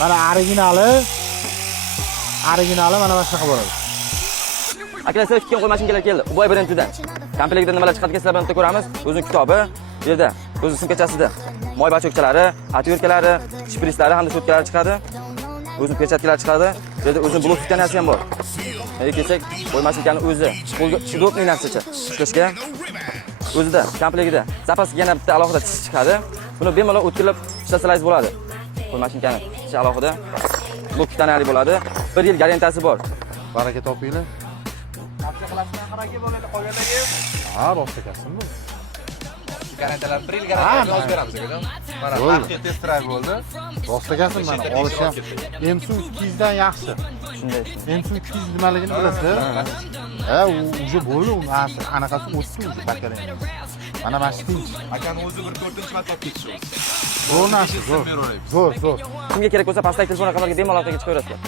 Mana originali mana shunaqa bo'ladi. Akalar, sizlar kutgan qo'y mashinalar keldi. Uboy brendidan. Komplektda nimalar chiqadi sizlar bilan ko'ramiz. O'zining kitobi bu yerda, o'zi sumkachasida. Moy bachokchalari, atverkalari, shprislari hamda sho'tkalari chiqadi. O'zining perchatkalari chiqadi. Bu yerda o'zining blok tutganasi ham bor. Kelsak, qo'y mashinani o'zi qo'lga udobniy narsacha ishlashga. O'zida, komplektida zapasga yana bitta alohida tish chiqadi. Buni bemalol o'tkirlab ishlasangiz bo'ladi. Qo'y mashinani tishi alohida. Blok tutganali bo'ladi. 1 yil garantiyasi bor. Baraka topinglar. Tavsiya qilasizlar xarakay bo'ladi qolganlarga. Ha, rost ekansan bu. Garantiyalar 1 yil garantiya yozib beramiz aka. Mana haqiqiy test drive bo'ldi. Rost ekansan, mana olisham. M2 200 dan yaxshi. Shunday. M2 200 nimaligini bilasizlar? Ha, u уже bo'ldi, u anaqasi o'tdi уже bakalang. Mana tinch. Akani o'zi bir 4-marta olib ketdi. Zo'r narsa, zo'r. Kimga kerak bo'lsa pastdagi telefon raqamlariga bemalol aloqaga chiqaverasizlar.